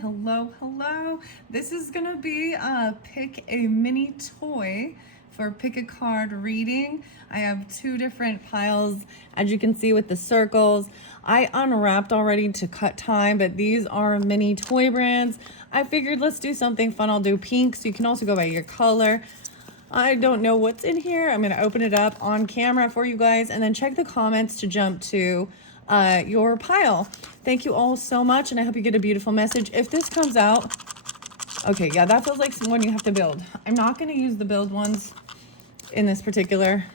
Hello. This is gonna be pick a mini toy for pick a card reading. I have two different piles, as you can see with the circles. I unwrapped already to cut time, but these are mini toy brands. I figured let's do something fun. I'll do pink, so you can also go by your color. I don't know what's in here. I'm gonna open it up on camera for you guys and then check the comments to jump to your pile. Thank you all so much, and I hope you get a beautiful message. If this comes out, okay, yeah, that feels like one you have to build. I'm not gonna use the build ones in this particular.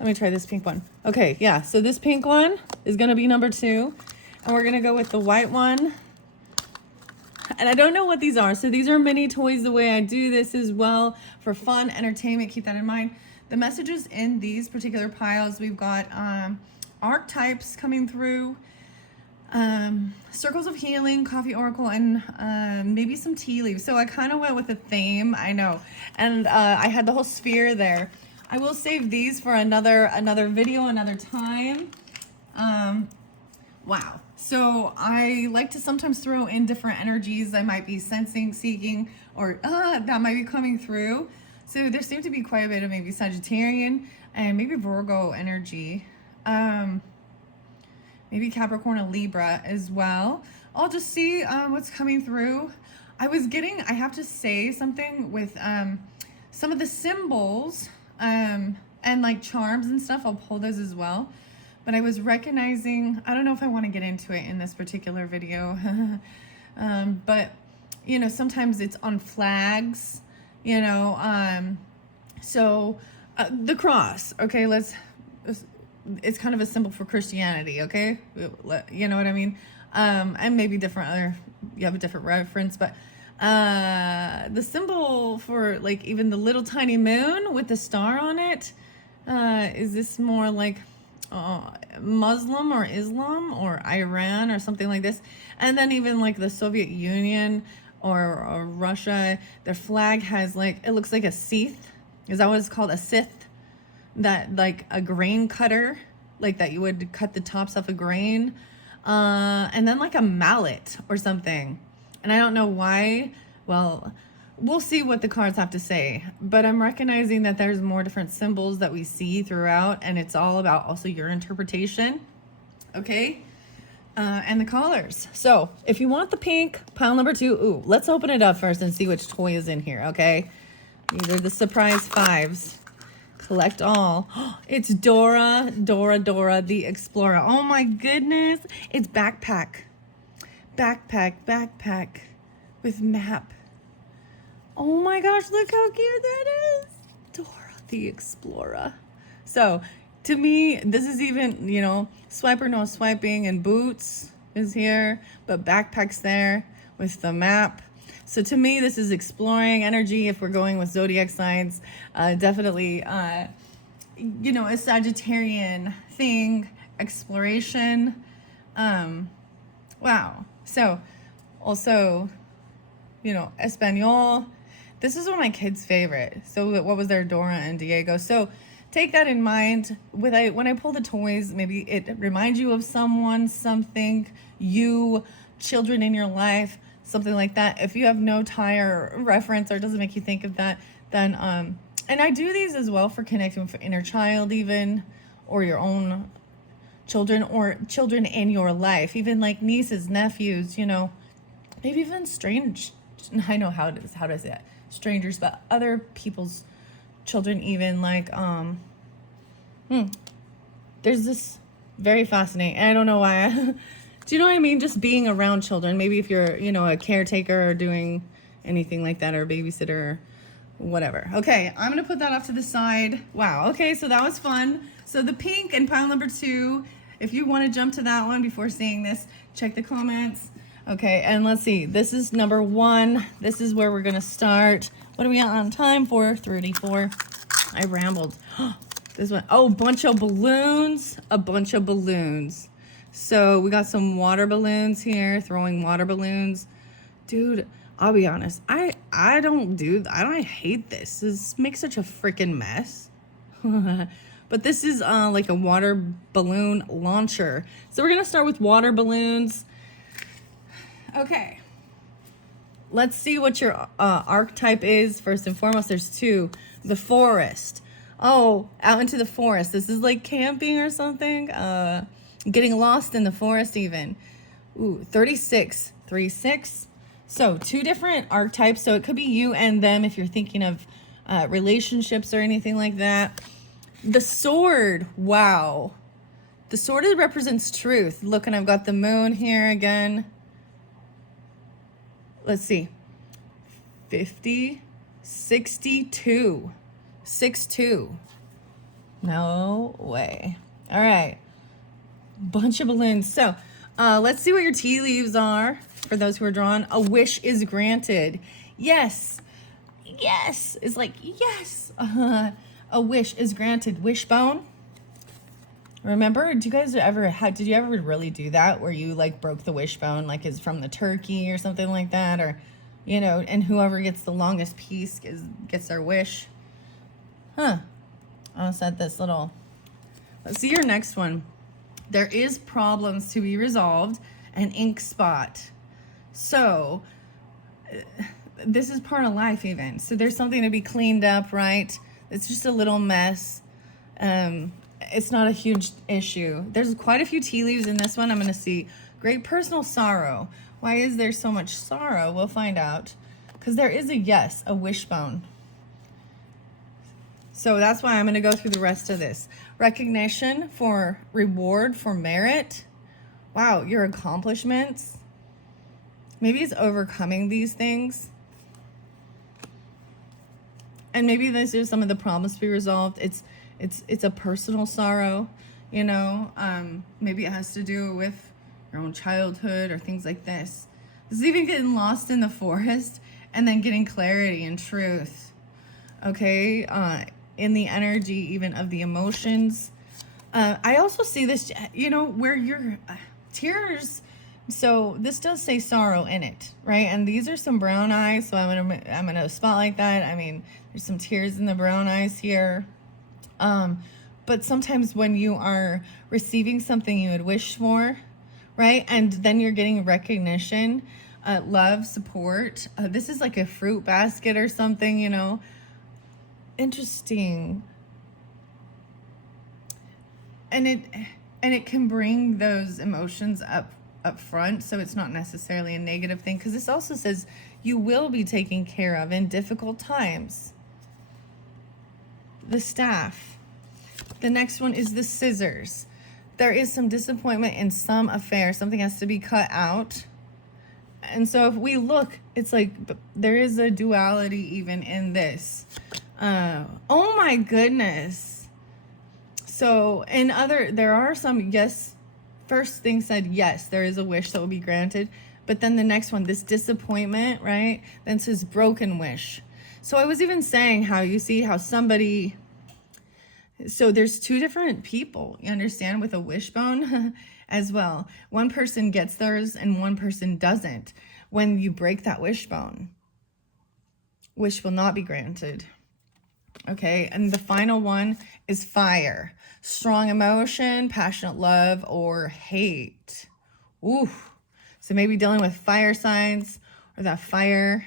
Let me try this pink one. Okay, yeah, so this pink one is gonna be number 2, and we're gonna go with the white one. And I don't know what these are. So these are mini toys the way I do this as well for fun, entertainment. Keep that in mind. The messages in these particular piles, we've got archetypes coming through, circles of healing, coffee oracle, and maybe some tea leaves. So I kind of went with a theme, I know. And I had the whole sphere there. I will save these for another video, another time. Wow. So I like to sometimes throw in different energies I might be sensing, seeking, or that might be coming through. So there seemed to be quite a bit of maybe Sagittarian and maybe Virgo energy. Maybe Capricorn and Libra as well. I'll just see what's coming through. I have to say something with some of the symbols and like charms and stuff. I'll pull those as well. But I was recognizing, I don't know if I want to get into it in this particular video, but, you know, sometimes it's on flags, you know, so the cross, okay, it's kind of a symbol for Christianity, okay, you know what I mean, and maybe you have a different reference, but the symbol for, like, even the little tiny moon with the star on it, is this more like Muslim or Islam or Iran or something like this? And then even like the Soviet Union or Russia, their flag has, like, it looks like a Sith. Is that what it's called? A Sith? That, like, a grain cutter, like that you would cut the tops off a grain, and then like a mallet or something. And I don't know why. Well, we'll see what the cards have to say, but I'm recognizing that there's more different symbols that we see throughout, and it's all about also your interpretation, okay? And the colors. So if you want the pink, pile number 2, let's open it up first and see which toy is in here, okay? These are the surprise 5s. Collect all. It's Dora the Explorer. Oh my goodness. It's backpack with map. Oh my gosh, look how cute that is. Dora the Explorer. So, to me, this is even, you know, swipe or no swiping, and boots is here, but backpack's there with the map. So to me, this is exploring energy. If we're going with zodiac signs, definitely, you know, a Sagittarian thing, exploration. Wow. So, also, you know, Espanol. This is one of my kids' favorite. So what was their Dora and Diego? So take that in mind. When I pull the toys, maybe it reminds you of someone, something, you, children in your life, something like that. If you have no tie or reference, or doesn't make you think of that, then and I do these as well for connecting with inner child, even, or your own children, or children in your life, even like nieces, nephews, you know, maybe even strange. I know how to say that, strangers, but other people's children, even, like there's this very fascinating, I don't know why. Do you know what I mean? Just being around children. Maybe if you're, you know, a caretaker or doing anything like that, or a babysitter or whatever. Okay, I'm gonna put that off to the side. Wow, okay, so that was fun. So the pink and pile number 2, if you want to jump to that one before seeing this, check the comments. Okay, and let's see, this is number 1. This is where we're gonna start. What are we on time for? 34. I rambled. This one, a bunch of balloons. So we got some water balloons here, throwing water balloons. Dude, I'll be honest, I hate this. This makes such a freaking mess. But this is like a water balloon launcher. So we're gonna start with water balloons. Okay. let's see what your archetype is. First and foremost, there's two. The forest. Oh, out into the forest. This is like camping or something. Getting lost in the forest even. Ooh, 36. 36. So two different archetypes. So it could be you and them if you're thinking of relationships or anything like that. The sword. Wow. The sword represents truth. Look, and I've got the moon here again. Let's see. 50, 62, 62. No way. All right. Bunch of balloons. So let's see what your tea leaves are for those who are drawn. A wish is granted. Yes. Yes. It's like, yes. A wish is granted. Wishbone. Remember, did you ever really do that where you like broke the wishbone, like is from the turkey or something like that? Or, you know, and whoever gets the longest piece gets their wish. Huh. I'll set this little, let's see your next one. There is problems to be resolved, an ink spot. So this is part of life even. So there's something to be cleaned up, right? It's just a little mess. It's not a huge issue. There's quite a few tea leaves in this one. I'm going to see great personal sorrow. Why is there so much sorrow? We'll find out. Because there is a wishbone. So that's why I'm going to go through the rest of this. Recognition for reward for merit. Wow, your accomplishments. Maybe it's overcoming these things. And maybe these are some of the problems to be resolved. It's a personal sorrow, you know. Maybe it has to do with your own childhood or things like this. This is even getting lost in the forest and then getting clarity and truth. Okay, in the energy even of the emotions. I also see this, you know, where your tears. So this does say sorrow in it, right? And these are some brown eyes. So I'm gonna spotlight that. I mean, there's some tears in the brown eyes here. But sometimes when you are receiving something you had wished for, right? And then you're getting recognition, love, support. This is like a fruit basket or something, you know. Interesting. And it can bring those emotions up front, so it's not necessarily a negative thing, because this also says you will be taken care of in difficult times. The staff. The next one is the scissors. There is some disappointment in some affair. Something has to be cut out. And so if we look, it's like there is a duality even in this. Oh my goodness. So there are some, yes, first thing said, yes, there is a wish that will be granted. But then the next one, this disappointment, right? Then says broken wish. So I was even saying how you see how somebody, so there's two different people, you understand, with a wishbone as well. One person gets theirs and one person doesn't. When you break that wishbone, wish will not be granted. Okay, and the final one is fire. Strong emotion, passionate love, or hate. Ooh, so maybe dealing with fire signs or that fire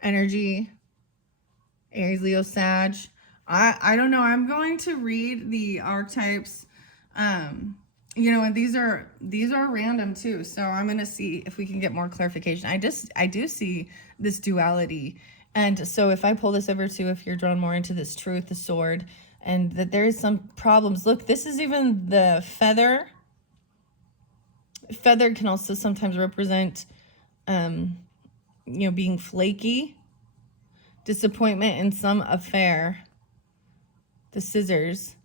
energy. Aries, Leo, Sag. I don't know. I'm going to read the archetypes. You know, and these are random too. So I'm going to see if we can get more clarification. I do see this duality. And so if I pull this over to, if you're drawn more into this truth, the sword, and that there is some problems. Look, this is even the feather. Feather can also sometimes represent, you know, being flaky, disappointment in some affair. The scissors,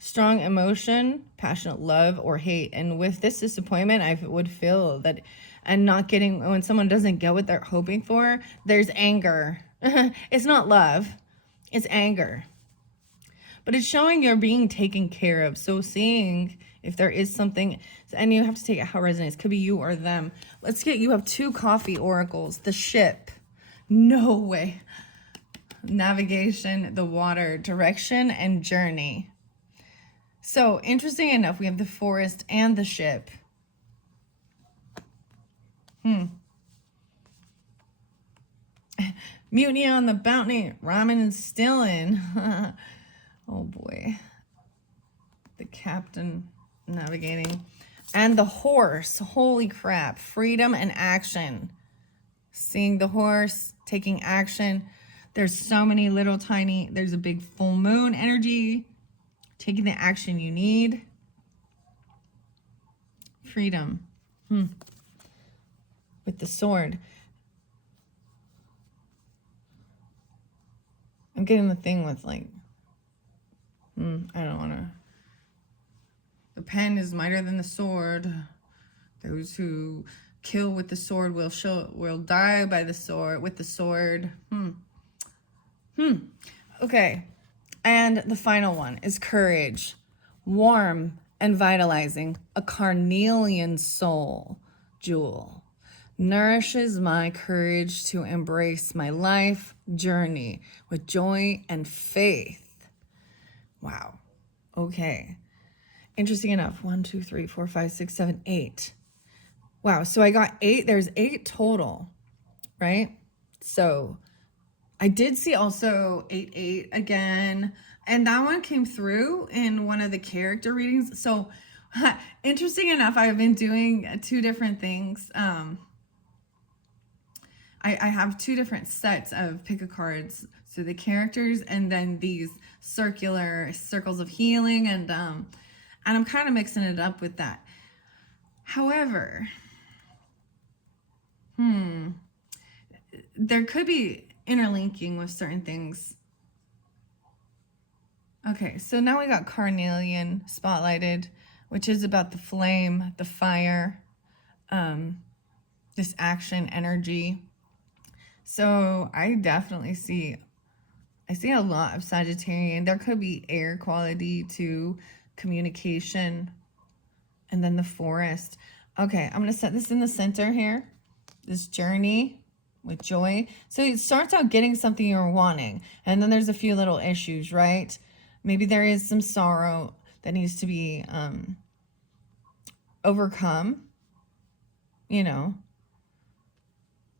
strong emotion, passionate love, or hate. And with this disappointment, I would feel that, and not getting, when someone doesn't get what they're hoping for, there's anger. It's not love, it's anger. But it's showing you're being taken care of. So seeing if there is something, and you have to take it how it resonates. Could be you or them. You have two coffee oracles. The ship. No way. Navigation, the water, direction, and journey. So interesting enough, we have the forest and the ship. Mutiny on the Bounty, ramen and Stillin. Oh boy. The captain navigating. And the horse. Holy crap. Freedom and action. Seeing the horse, taking action. There's so many little tiny, there's a big full moon energy. Taking the action you need. Freedom. With the sword. I'm getting the thing with like, I don't want to. The pen is mightier than the sword. Those who kill with the sword will die by the sword, with the sword. Okay. And the final one is courage. Warm and vitalizing. A carnelian soul jewel. Nourishes my courage to embrace my life journey with joy and faith. Wow. Okay. Interesting enough. 1, 2, 3, 4, 5, 6, 7, 8. Wow. So I got 8. There's 8 total, right? So I did see also 8, again. And that one came through in one of the character readings. So interesting enough, I've been doing 2 different things. I have 2 different sets of pick a cards. So the characters and then these circular circles of healing, and I'm kind of mixing it up with that. However, there could be interlinking with certain things. Okay, so now we got carnelian spotlighted, which is about the flame, the fire, this action energy. So I definitely see a lot of Sagittarian. There could be air quality to communication. And then the forest. Okay, I'm going to set this in the center here. This journey with joy. So it starts out getting something you're wanting. And then there's a few little issues, right? Maybe there is some sorrow that needs to be overcome, you know.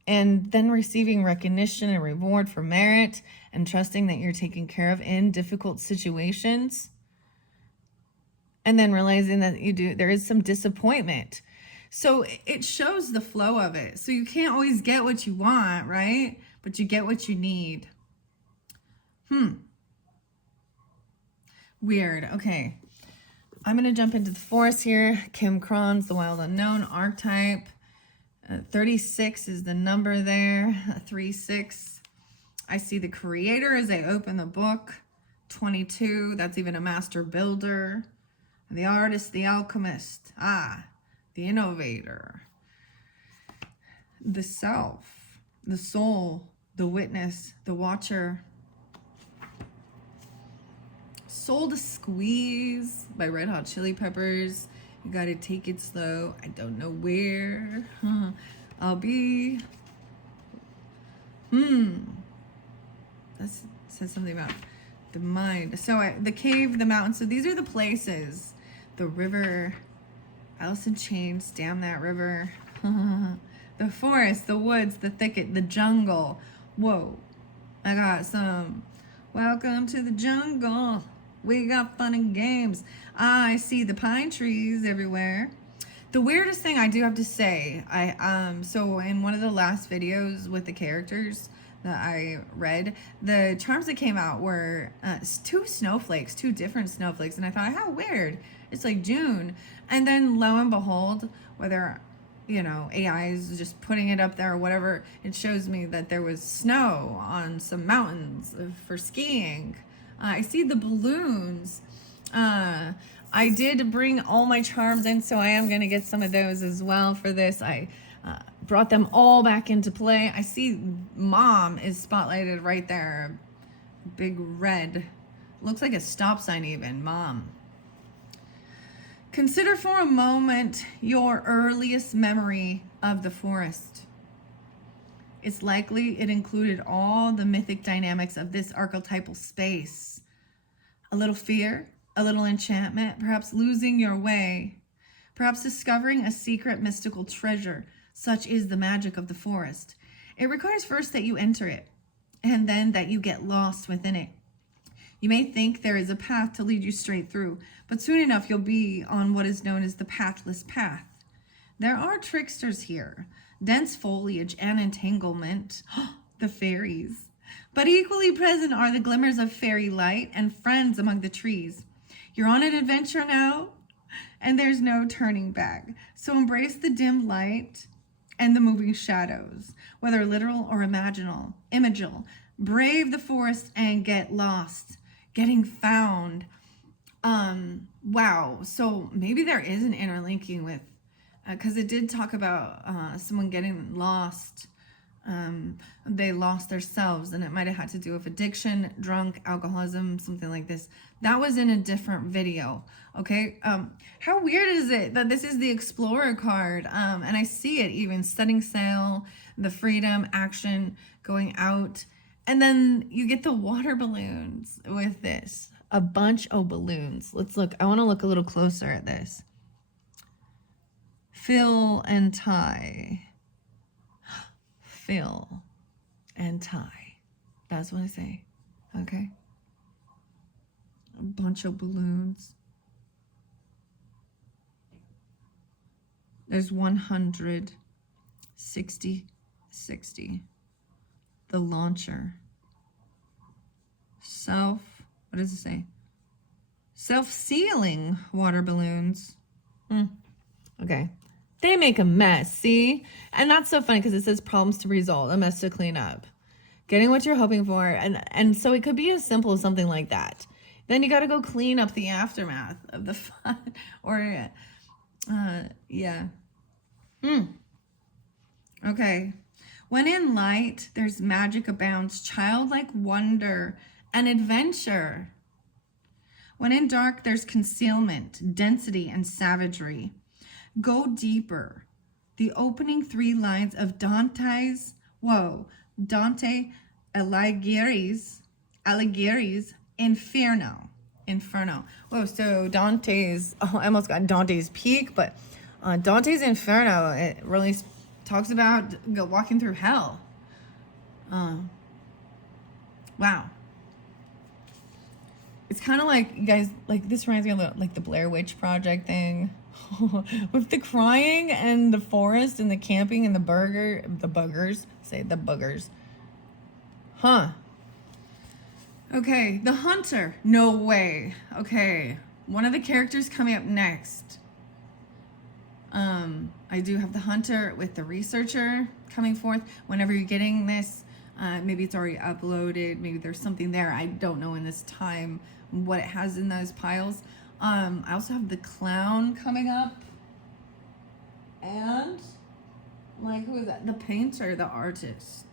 And then receiving recognition and reward for merit and trusting that you're taken care of in difficult situations. And then realizing that there is some disappointment. So it shows the flow of it. So you can't always get what you want, right? But you get what you need. Weird. Okay. I'm going to jump into the forest here. Kim Kron's The Wild Unknown archetype. 36 is the number there. 3-6. I see the creator as I open the book. 22. That's even a master builder. The artist, the alchemist. The innovator. The self. The soul. The witness. The watcher. Soul to Squeeze by Red Hot Chili Peppers. You gotta take it slow. I don't know where I'll be. That says something about the mind. So the cave, the mountain. So these are the places. The river. Alice in Chains, Damn That River. The forest, the woods, the thicket, the jungle. Whoa. I got some. Welcome to the jungle. We got fun and games. I see the pine trees everywhere. The weirdest thing I do have to say, so in one of the last videos with the characters that I read, the charms that came out were 2 snowflakes, 2 different snowflakes, and I thought, how weird. It's like June. And then lo and behold, whether AI is just putting it up there or whatever, it shows me that there was snow on some mountains for skiing. I see the balloons. I did bring all my charms in, so I am going to get some of those as well for this. I brought them all back into play. I see Mom is spotlighted right there. Big red. Looks like a stop sign even. Mom. Consider for a moment your earliest memory of the forest. It's likely it included all the mythic dynamics of this archetypal space. A little fear, a little enchantment, perhaps losing your way, perhaps discovering a secret mystical treasure, Such is the magic of the forest. It requires first that you enter it, and then that you get lost within it. You may think there is a path to lead you straight through, but soon enough you'll be on what is known as the pathless path. There are tricksters here, dense foliage and entanglement, the fairies. But equally present are the glimmers of fairy light and friends among the trees. You're on an adventure now, and there's no turning back. So embrace the dim light and the moving shadows, whether literal or imaginal. Brave the forest and get lost, getting found. Wow. So maybe there is an interlinking with, because it did talk about someone getting lost. They lost themselves, and it might have had to do with addiction, drunk, alcoholism, something like this. That was in a different video. Okay. How weird is it that this is the Explorer card? And I see it even setting sail, the freedom, action, going out. And then you get the water balloons with this. A bunch of balloons. Let's look. I want to look a little closer at this. Fill and tie. Fill and tie. That's what I say. Okay. A bunch of balloons. There's 160. The launcher. What does it say? Self-sealing water balloons. Okay. They make a mess, see? And that's so funny because it says problems to resolve, a mess to clean up. Getting what you're hoping for. And so it could be as simple as something like that. Then you got to go clean up the aftermath of the fun. Or, yeah. Okay. When in light, there's magic abounds, childlike wonder and adventure. When in dark, there's concealment, density, and savagery. Go deeper. The opening 3 lines of Dante Alighieri's Inferno. Whoa, so Dante's, I almost got Dante's Peak, but Dante's Inferno, it really talks about walking through hell. Wow. It's kind of like, you guys, like this reminds me of like the Blair Witch Project thing. With the crying and the forest and the camping and the buggers. Huh. Okay, the hunter. No way. Okay, one of the characters coming up next. I do have the hunter with the researcher coming forth. Whenever you're getting this, maybe it's already uploaded. Maybe there's something there. I don't know in this time what it has in those piles. I also have the clown coming up. And, like, who is that? The painter, the artist.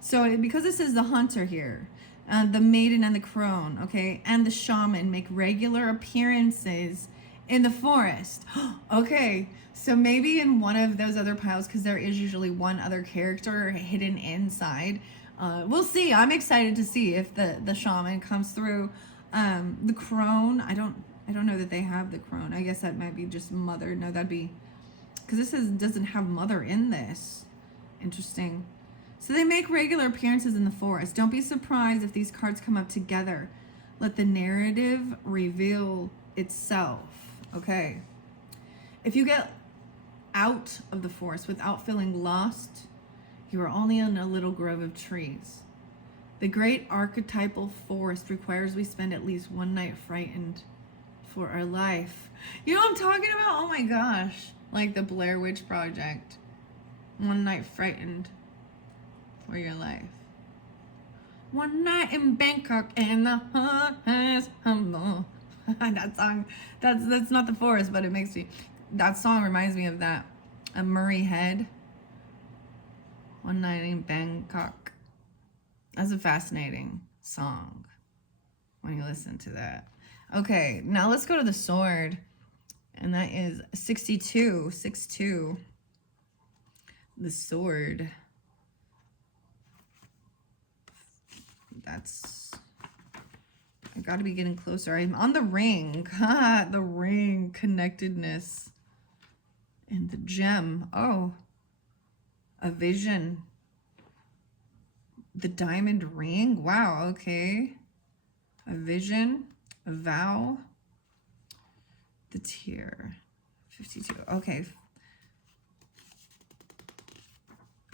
So, because it says the hunter here, the maiden and the crone, okay, and the shaman make regular appearances in the forest. Okay, so maybe in one of those other piles, because there is usually one other character hidden inside. We'll see. I'm excited to see if the shaman comes through. The crone, I don't know that they have the crone. I guess that might be just mother. No, that'd be, because this doesn't have mother in this. Interesting. So they make regular appearances in the forest. Don't be surprised if these cards come up together. Let the narrative reveal itself. Okay. If you get out of the forest without feeling lost, you are only in a little grove of trees. The great archetypal forest requires we spend at least one night frightened for our life. You know what I'm talking about? Oh my gosh. Like the Blair Witch Project. One night frightened for your life. One night in Bangkok and the heart is humble. That song, that's not the forest, but it makes me, that song reminds me of that. Murray Head. One night in Bangkok. That's a fascinating song when you listen to that. Okay, now let's go to the sword. And that is 62. The sword. I gotta be getting closer. I'm on the ring. The ring connectedness. And the gem. Oh, a vision. The diamond ring. Wow, okay. A vision, a vow. The tear. 52. Okay.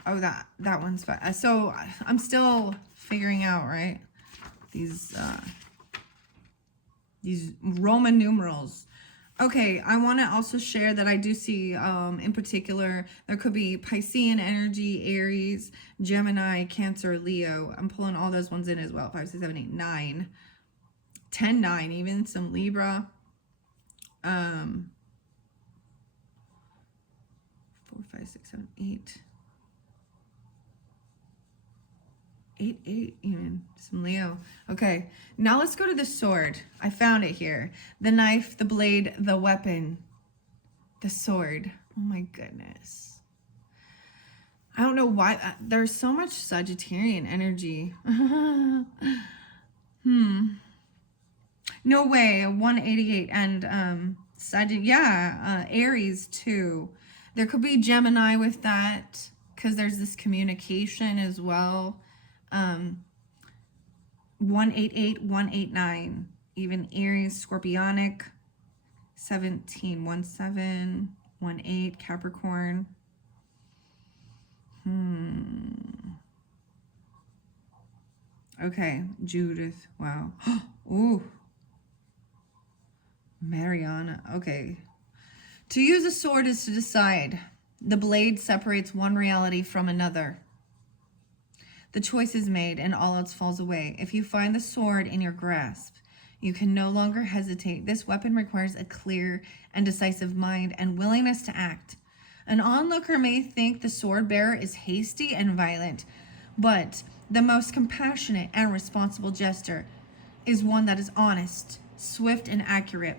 Oh, that one's fun. So I'm still figuring out, right? These Roman numerals. Okay, I want to also share that I do see, in particular, there could be Piscean energy, Aries, Gemini, Cancer, Leo. I'm pulling all those ones in as well. 5, 6, 7, 8, 9. 10, 9, even some Libra. 4, 5, 6, 7, 8. 8, 8, even some Leo. Okay, now let's go to the sword. I found it here. The knife, the blade, the weapon, the sword. Oh my goodness. I don't know why. There's so much Sagittarian energy. No way. 188 and Aries too. There could be Gemini with that because there's this communication as well. 188, 189, even Aries, Scorpionic, 17, 17, 18, Capricorn. Okay, Judith, wow. Ooh. Mariana, okay. To use a sword is to decide. The blade separates one reality from another. The choice is made and all else falls away. If you find the sword in your grasp, you can no longer hesitate. This weapon requires a clear and decisive mind and willingness to act. An onlooker may think the sword bearer is hasty and violent, but the most compassionate and responsible jester is one that is honest, swift, and accurate.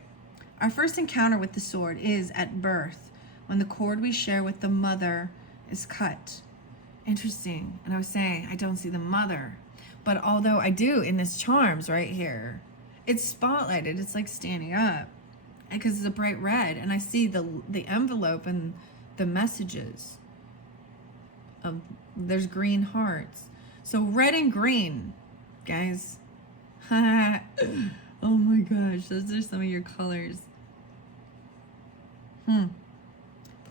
Our first encounter with the sword is at birth, when the cord we share with the mother is cut. Interesting. And I was saying, I don't see the mother. But although I do in this charms right here, it's spotlighted. It's like standing up. Because it's a bright red. And I see the envelope and the messages. There's green hearts. So red and green, guys. Oh my gosh. Those are some of your colors.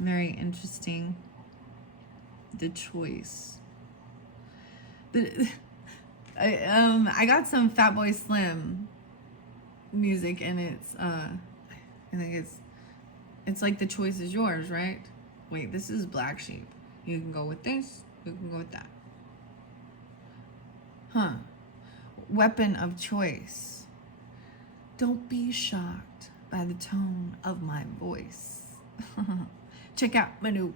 Very interesting. The choice. I got some Fatboy Slim music, and it's I think it's like the choice is yours, right? Wait, this is Black Sheep. You can go with this. You can go with that. Weapon of choice. Don't be shocked by the tone of my voice. Check out my new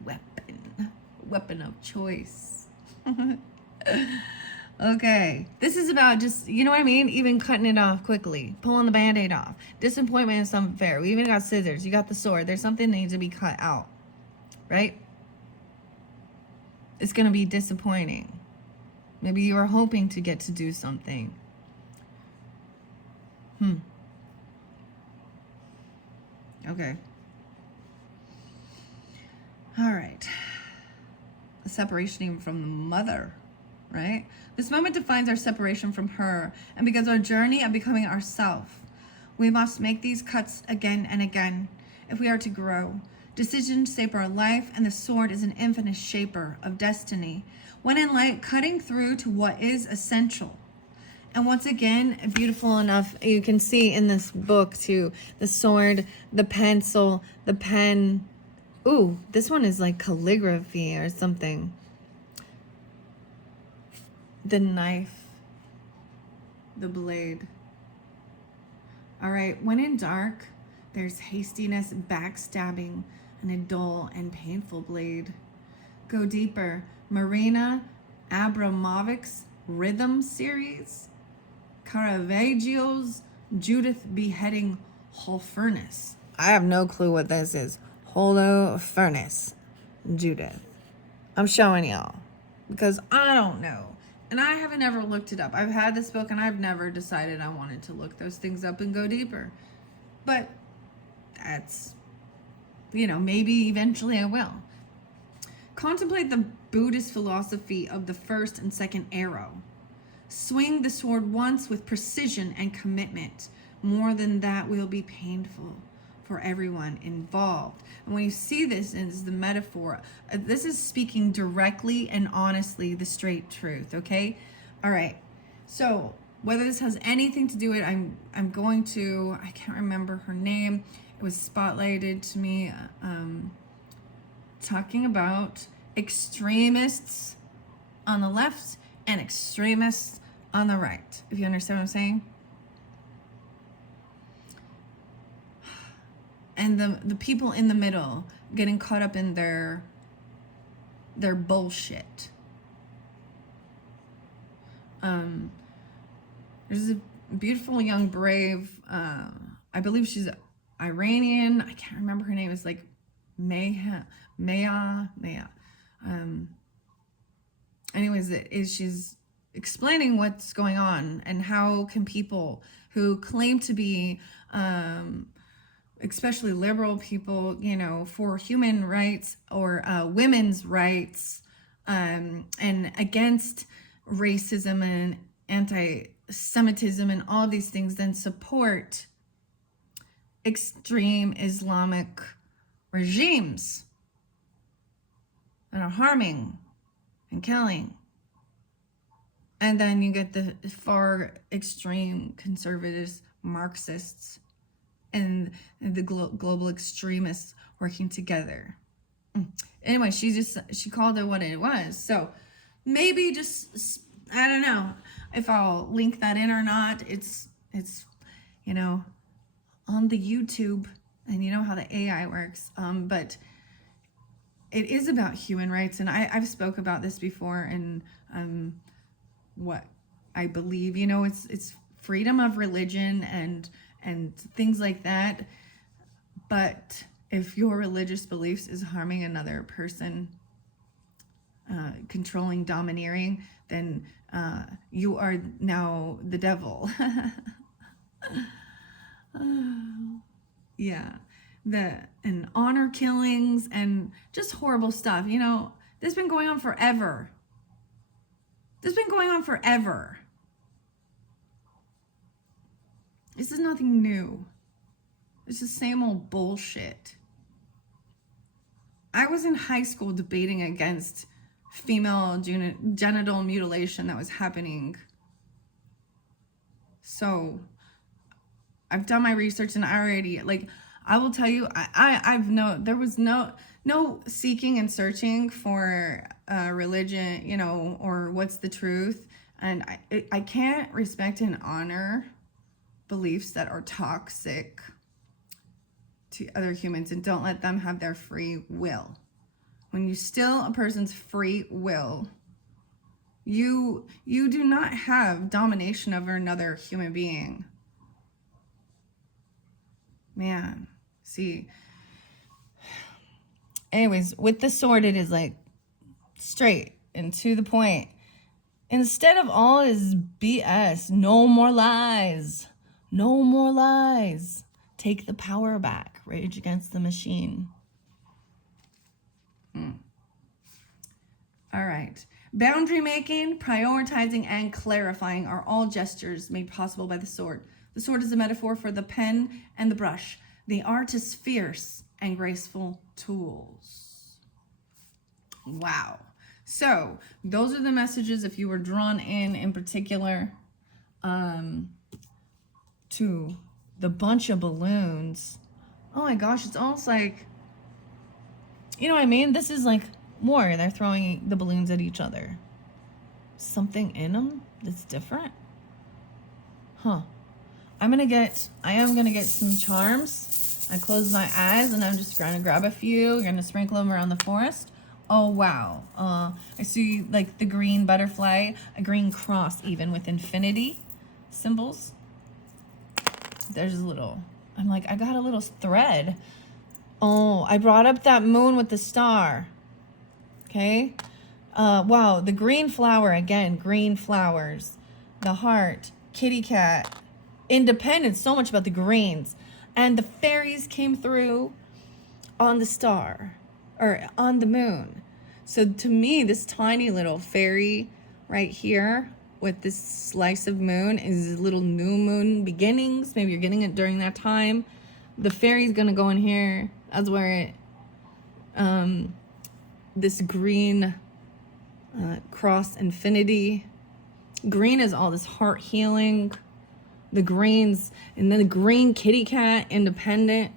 weapon of choice. Okay, this is about just, you know what I mean, even cutting it off quickly, pulling the band-aid off. Disappointment is unfair. We even got scissors. You got the sword. There's something that needs to be cut out, right? It's gonna be disappointing. Maybe you were hoping to get to do something. Okay. All right. A separation even from the mother, right? This moment defines our separation from her and begins our journey of becoming ourself. We must make these cuts again and again if we are to grow. Decisions shape our life, and the sword is an infinite shaper of destiny. When in light, cutting through to what is essential. And once again, beautiful enough, you can see in this book too, the sword, the pencil, the pen. Ooh, this one is like calligraphy or something. The knife, the blade. All right, when in dark, there's hastiness, backstabbing, and a dull and painful blade. Go deeper. Marina Abramovic's Rhythm series. Caravaggio's Judith beheading Holofernes. I have no clue what this is. Holofernes, Judith. I'm showing y'all because I don't know. And I haven't ever looked it up. I've had this book and I've never decided I wanted to look those things up and go deeper. But that's maybe eventually I will. Contemplate the Buddhist philosophy of the first and second arrow. Swing the sword once with precision and commitment. More than that will be painful for everyone involved. And when you see this as the metaphor, this is speaking directly and honestly the straight truth, okay? All right. So whether this has anything to do with it, I'm going to, I can't remember her name. It was spotlighted to me talking about extremists on the left and extremists on the right, if you understand what I'm saying. And the people in the middle getting caught up in their bullshit. There's a beautiful young brave, I believe she's Iranian. I can't remember her name. It's like Maya. Anyways, she's explaining what's going on and how can people who claim to be, especially liberal people, for human rights or women's rights, and against racism and anti-Semitism and all of these things, then support extreme Islamic regimes that are harming and killing. And then you get the far extreme conservatives, Marxists, and the global extremists working together. Anyway, she called it what it was. So maybe just, I don't know if I'll link that in or not. It's on the YouTube, and you know how the AI works. But it is about human rights, and I've spoke about this before, and what I believe, it's freedom of religion and things like that. But if your religious beliefs is harming another person, controlling, domineering, then you are now the devil. Yeah. And honor killings and just horrible stuff. This has been going on forever. This is nothing new. It's the same old bullshit. I was in high school debating against female genital mutilation that was happening. So I've done my research, and I already, I will tell you, there was no seeking and searching for religion, or what's the truth. And I can't respect and honor beliefs that are toxic to other humans and don't let them have their free will. When you steal a person's free will, you do not have domination over another human being. Man, see. Anyways, with the sword, it is straight and to the point. Instead of all this BS, no more lies. No more lies. Take the power back. Rage against the machine. All right. Boundary making, prioritizing, and clarifying are all gestures made possible by the sword. The sword is a metaphor for the pen and the brush. The art is fierce and graceful tools. Wow. So those are the messages, if you were drawn in particular, to the bunch of balloons. Oh my gosh, it's almost like, you know what I mean? This is like war. They're throwing the balloons at each other. Something in them that's different? Huh. I am gonna get some charms. I close my eyes and I'm just gonna grab a few. You're gonna sprinkle them around the forest. Oh wow. I see the green butterfly, a green cross even with infinity symbols. There's a little, I got a little thread. Oh, I brought up that moon with the star. Okay. Wow, the green flower again, green flowers, the heart, kitty cat, independence, so much about the greens. And the fairies came through. on the star or on the moon. So to me, this tiny little fairy right here with this slice of moon is little new moon beginnings. Maybe you're getting it during that time. The fairy's gonna go in here. That's where it, this green cross infinity. Green is all this heart healing. The greens, and then the green kitty cat, independent.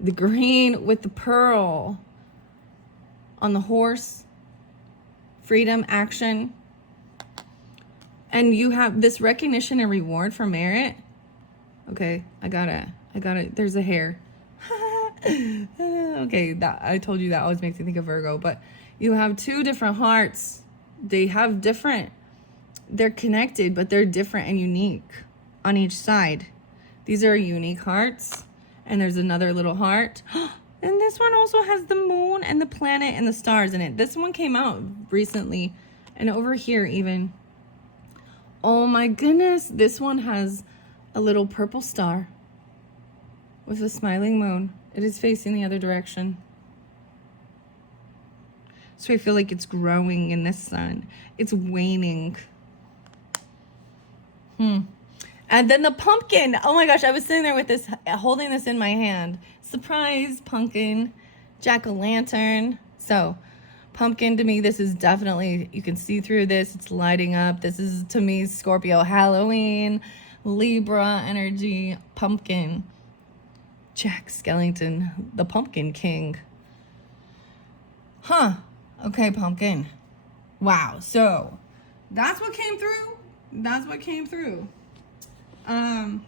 The green with the pearl on the horse, freedom, action. And you have this recognition and reward for merit. Okay, I gotta, there's a hair. Okay, that I told you that always makes me think of Virgo, but you have two different hearts. They have different, they're connected, but they're different and unique on each side. These are unique hearts, and there's another little heart. And this one also has the moon and the planet and the stars in it. This one came out recently, and over here even. Oh my goodness, this one has a little purple star with a smiling moon. It is facing the other direction. So I feel like it's growing in the sun. It's waning. And then the pumpkin. Oh my gosh, I was sitting there with this, holding this in my hand. Surprise, pumpkin, jack-o'-lantern. So pumpkin, to me, this is definitely, you can see through this. It's lighting up. This is, to me, Scorpio Halloween, Libra energy, pumpkin. Jack Skellington, the Pumpkin King. Huh. Okay, pumpkin. Wow. So that's what came through. That's what came through. I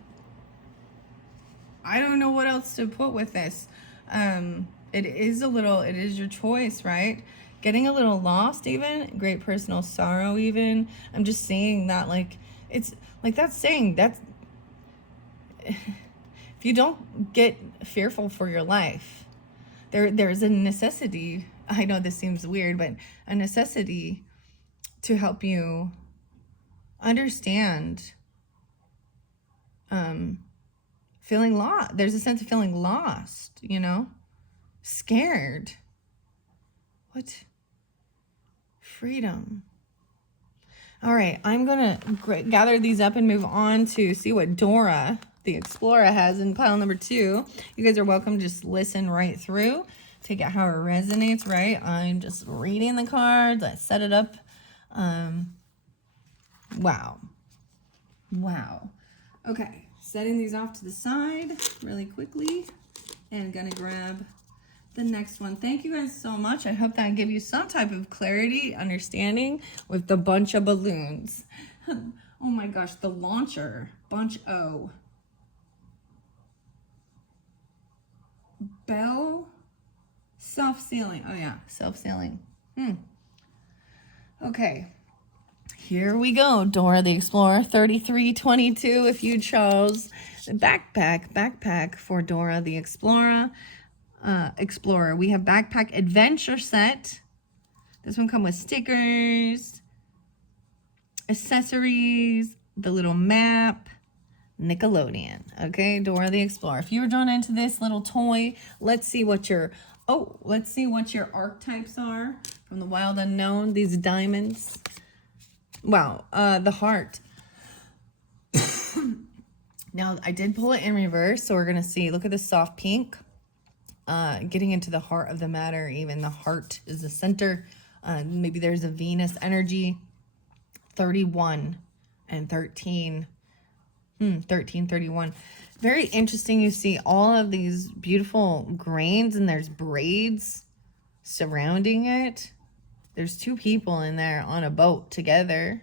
don't know what else to put with this. It is your choice, right? Getting a little lost, even great personal sorrow, even. I'm just saying that, like, it's like that's saying that's if you don't get fearful for your life, there's a necessity. I know this seems weird, but a necessity to help you understand feeling lost. There's a sense of feeling lost, scared. What? Freedom. All right, I'm gonna gather these up and move on to see what Dora the Explorer has in pile number 2. You guys are welcome to just listen right through. Take it how it resonates, right? I'm just reading the cards. I set it up. Wow. Okay, setting these off to the side really quickly and gonna grab the next one. Thank you guys so much. I hope that gave you some type of clarity, understanding with the bunch of balloons. Oh my gosh, the launcher, bunch O. Bell, self-sealing. Oh yeah, self-sealing. Okay, here we go. Dora the Explorer, 3322 if you chose the backpack for Dora the Explorer. We have backpack adventure set. This one comes with stickers, accessories, the little map, Nickelodeon. Okay, Dora the Explorer. If you were drawn into this little toy, let's see what your archetypes are from the wild unknown. These diamonds. Wow, the heart. Now I did pull it in reverse, so we're gonna see. Look at the soft pink. Getting into the heart of the matter. Even the heart is the center. Maybe there's a Venus energy. 31 and 13. 1331. Very interesting. You see all of these beautiful grains, and there's braids surrounding it. There's 2 people in there on a boat together.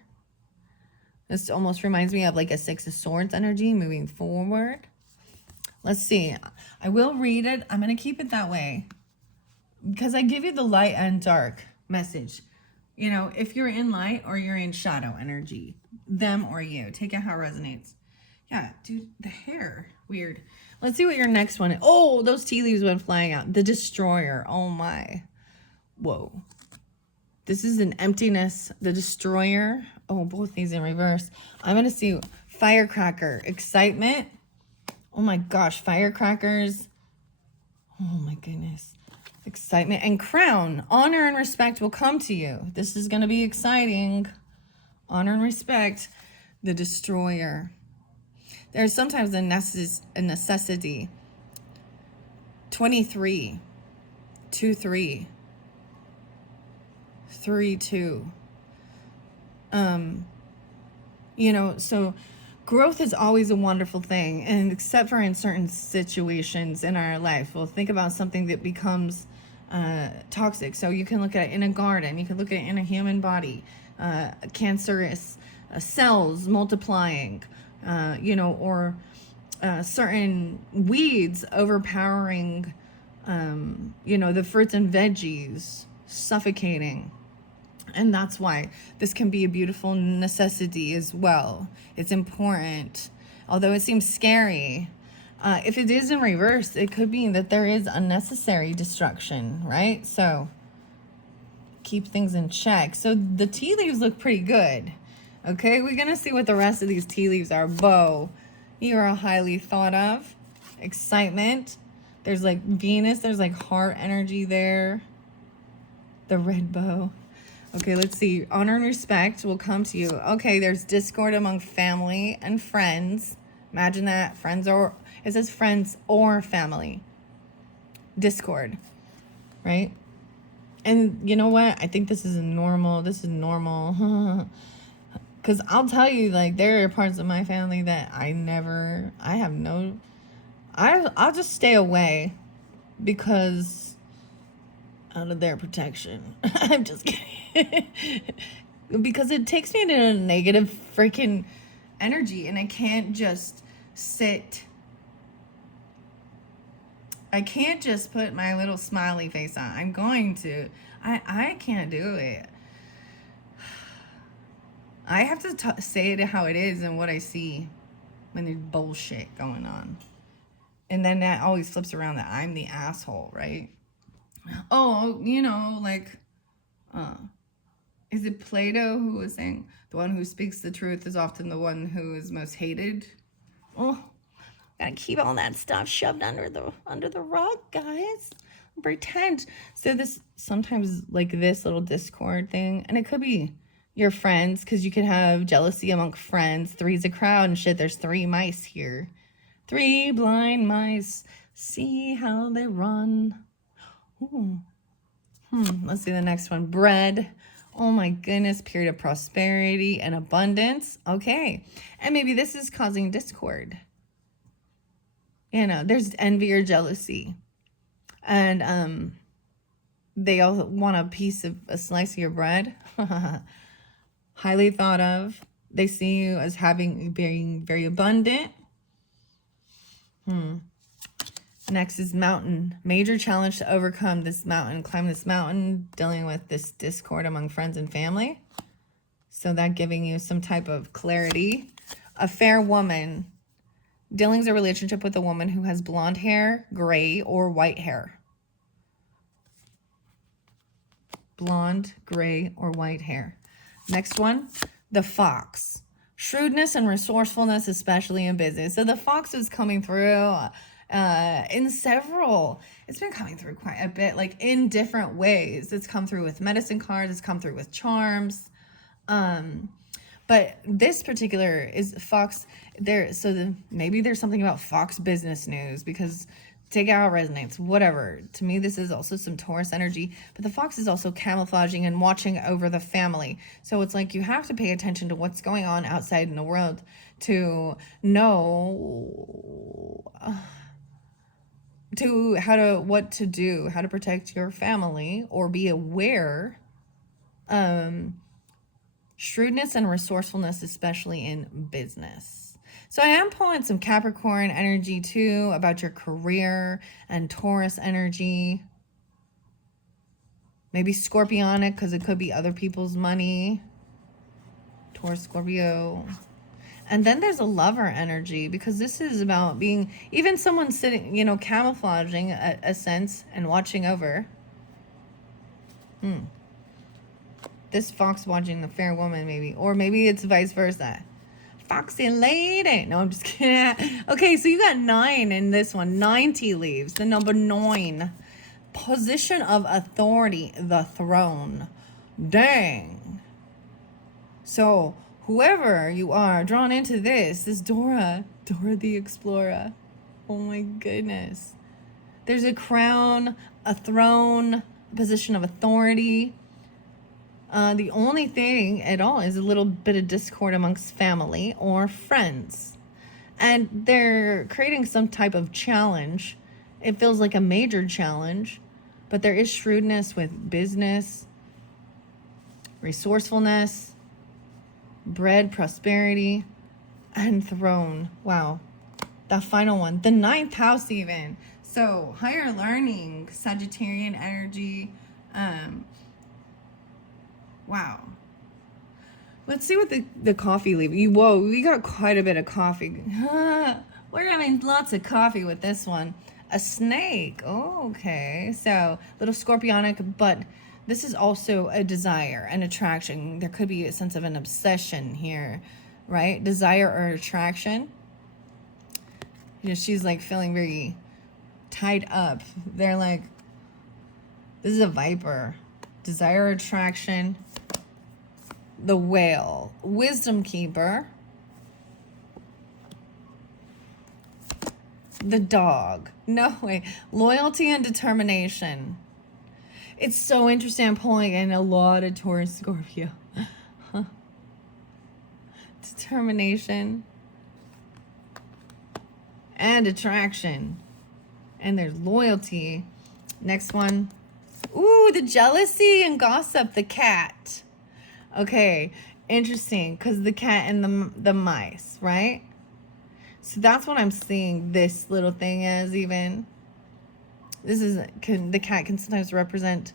This almost reminds me of like a 6 of Swords energy moving forward. Let's see. I will read it. I'm going to keep it that way because I give you the light and dark message. If you're in light or you're in shadow energy, them or you. Take it how it resonates. Yeah, dude, the hair. Weird. Let's see what your next one is. Oh, those tea leaves went flying out. The Destroyer. Oh, my. Whoa. This is an emptiness. The Destroyer. Oh, both these in reverse. I'm going to see Firecracker. Excitement. Oh, my gosh. Firecrackers. Oh my goodness. Excitement and crown. Honor and respect will come to you. This is going to be exciting. Honor and respect. The destroyer. There's sometimes a necessity. 23, 2-3, 3-2. You know, so growth is always a wonderful thing, and except for in certain situations in our life, we'll think about something that becomes toxic. So you can look at it in a garden, you can look at it in a human body, cancerous cells multiplying, you know, or certain weeds overpowering, you know, the fruits and veggies, suffocating. And that's why this can be a beautiful necessity as well. It's important. Although it seems scary, if it is in reverse, it could mean that there is unnecessary destruction, right? So keep things in check. So the tea leaves look pretty good. Okay, we're going to see what the rest of these tea leaves are. Bow, you are highly thought of. Excitement. There's like Venus. There's like heart energy there. The red bow. Okay, let's see. Honor and respect will come to you. Okay, there's discord among family and friends. Imagine that. Friends or, it says friends or family. Discord, right? And you know what? I think this is normal. This is normal. Because I'll tell you, like, there are parts of my family that I'll just stay away because out of their protection. I'm just kidding. Because it takes me into a negative freaking energy, and I can't just sit. I can't just put my little smiley face on. I'm going to. I can't do it. I have to say it how it is and what I see when there's bullshit going on. And then that always flips around that I'm the asshole, right? Oh, you know, like, is it Plato who was saying the one who speaks the truth is often the one who is most hated? Oh, gotta keep all that stuff shoved under the rug, guys. Pretend. So this sometimes like this little discord thing, and it could be your friends, because you could have jealousy among friends. Three's a crowd and shit. There's 3 mice here. 3 blind mice. See how they run. Ooh. Let's see the next one. Bread. Oh my goodness. Period of prosperity and abundance. Okay. And maybe this is causing discord. You know, there's envy or jealousy. And they all want a slice of your bread. Highly thought of. They see you as being very abundant. Next is mountain. Major challenge to overcome this mountain. Climb this mountain, dealing with this discord among friends and family. So that giving you some type of clarity. A fair woman. Dealing's a relationship with a woman who has blonde hair, gray, or white hair. Blonde, gray, or white hair. Next one, the fox. Shrewdness and resourcefulness, especially in business. So the fox is coming through in several, it's been coming through quite a bit, like in different ways. It's come through with medicine cards, it's come through with charms. But this particular is fox there. So maybe there's something about fox business news, because take out resonates, whatever. To me, this is also some Taurus energy, but the fox is also camouflaging and watching over the family. So it's like you have to pay attention to what's going on outside in the world to know what to do, how to protect your family, or be aware. Shrewdness and resourcefulness, especially in business. So I am pulling some Capricorn energy too about your career, and Taurus energy. Maybe Scorpionic, because it could be other people's money. Taurus, Scorpio. And then there's a lover energy, because this is about being, even someone sitting, you know, camouflaging a sense and watching over. This fox watching the fair woman, maybe. Or maybe it's vice versa. Foxy lady. No, I'm just kidding. Okay, so you got 9 in this one. 90 leaves. The number 9. Position of authority, the throne. Dang. So, whoever you are drawn into this Dora the Explorer. Oh my goodness. There's a crown, a throne, a position of authority. The only thing at all is a little bit of discord amongst family or friends. And they're creating some type of challenge. It feels like a major challenge, but there is shrewdness with business, resourcefulness, bread, prosperity, and throne. Wow. The final one, the 9th house even. So higher learning, Sagittarian energy. Wow. Let's see what the coffee leaf. Whoa, we got quite a bit of coffee. We're having lots of coffee with this one. A snake. Oh, okay. So little scorpionic, but this is also a desire, an attraction. There could be a sense of an obsession here, right? Desire or attraction. You know, she's like feeling very tied up. They're like, this is a viper. Desire, attraction. The whale. Wisdom keeper. The dog. No way. Loyalty and determination. It's so interesting. I'm pulling in a lot of Taurus, Scorpio. Determination. And attraction. And there's loyalty. Next one. Ooh, the jealousy and gossip. The cat. Okay, interesting. Because the cat and the mice, right? So that's what I'm seeing this little thing as even. This is, the cat can sometimes represent,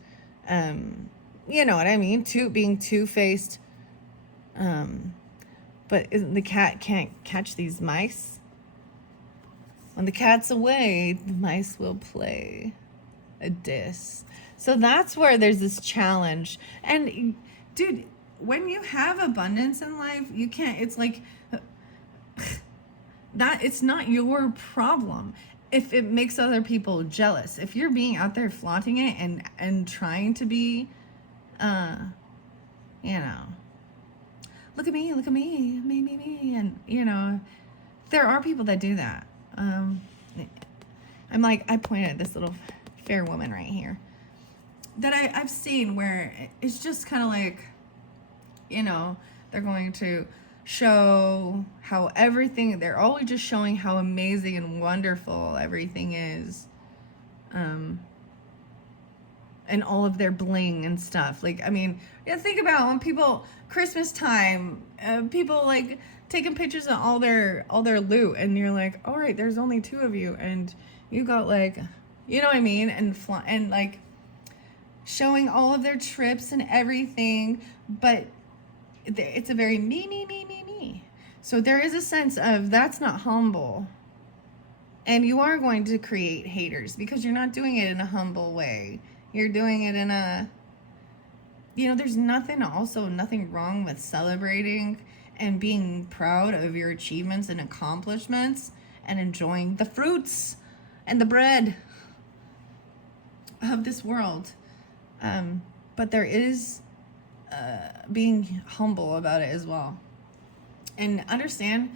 you know what I mean? Being two-faced. But the cat can't catch these mice. When the cat's away, the mice will play a diss. So that's where there's this challenge. And Dude, when you have abundance in life, you can't, it's like, that it's not your problem if it makes other people jealous. If you're being out there flaunting it and trying to be, you know, look at me, me, and, you know, there are people that do that. I'm like, I pointed at this little fair woman right here that I've seen where it's just kind of like, you know, they're going to show how everything, they're always just showing how amazing and wonderful everything is. And all of their bling and stuff. Like, I mean, yeah, think about when people, Christmas time, people like taking pictures of all their loot, and you're like, all right, there's only 2 of you, and you got like, you know what I mean? And like showing all of their trips and everything, but it's a very me. So there is a sense of that's not humble. And you are going to create haters because you're not doing it in a humble way. You're doing it in a, you know, there's nothing wrong with celebrating and being proud of your achievements and accomplishments and enjoying the fruits and the bread of this world. But there is being humble about it as well. And understand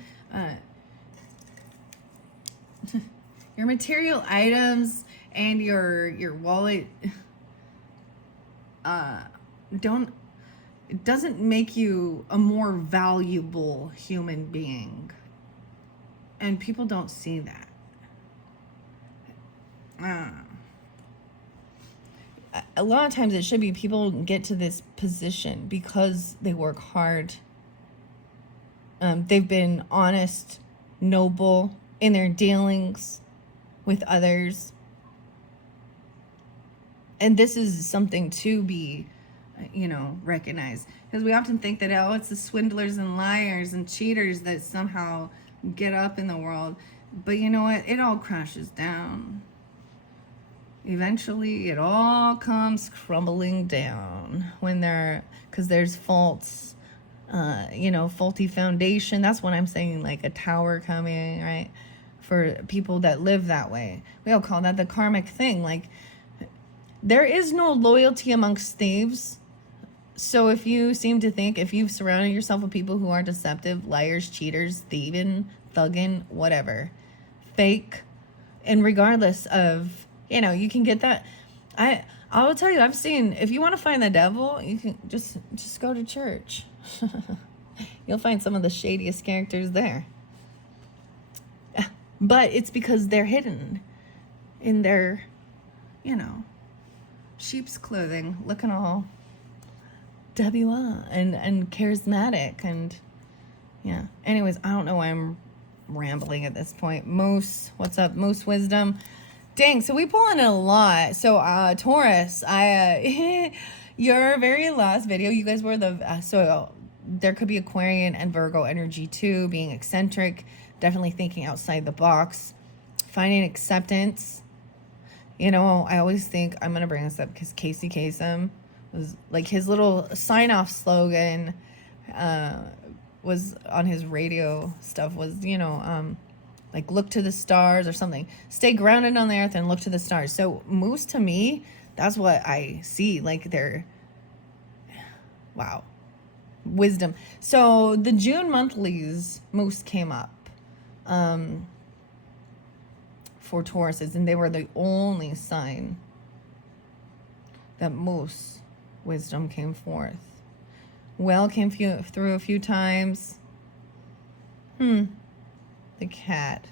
your material items and your wallet it doesn't make you a more valuable human being. And people don't see that. A lot of times it should be people get to this position because they work hard. They've been honest, noble in their dealings with others. And this is something to be, you know, recognized. Because we often think that, oh, it's the swindlers and liars and cheaters that somehow get up in the world. But you know what? It all crashes down. Eventually, it all comes crumbling down because there's false faulty foundation. That's what I'm saying, like a tower coming, right? For people that live that way. We all call that the karmic thing. Like, there is no loyalty amongst thieves. So if you seem to think, if you've surrounded yourself with people who are deceptive, liars, cheaters, thieving, thugging, whatever, fake, and regardless of, you can get that. I will tell you, I've seen, if you want to find the devil, you can just go to church. You'll find some of the shadiest characters there. But it's because they're hidden in their, sheep's clothing, looking all WA and charismatic and yeah. Anyways, I don't know why I'm rambling at this point. Moose, what's up? Moose wisdom. Dang, so we pull in a lot. So Taurus, your very last video, you guys were so there could be Aquarian and Virgo energy too, being eccentric, definitely thinking outside the box, finding acceptance. I always think, I'm gonna bring this up because Casey Kasem was like, his little sign-off slogan was on his radio stuff was, like, look to the stars or something. Stay grounded on the earth and look to the stars. So Moose, to me, that's what I see. Like, wow. Wisdom. So the June monthlies, Moose came up for Tauruses, and they were the only sign that Moose wisdom came forth. Well came through a few times. The cat.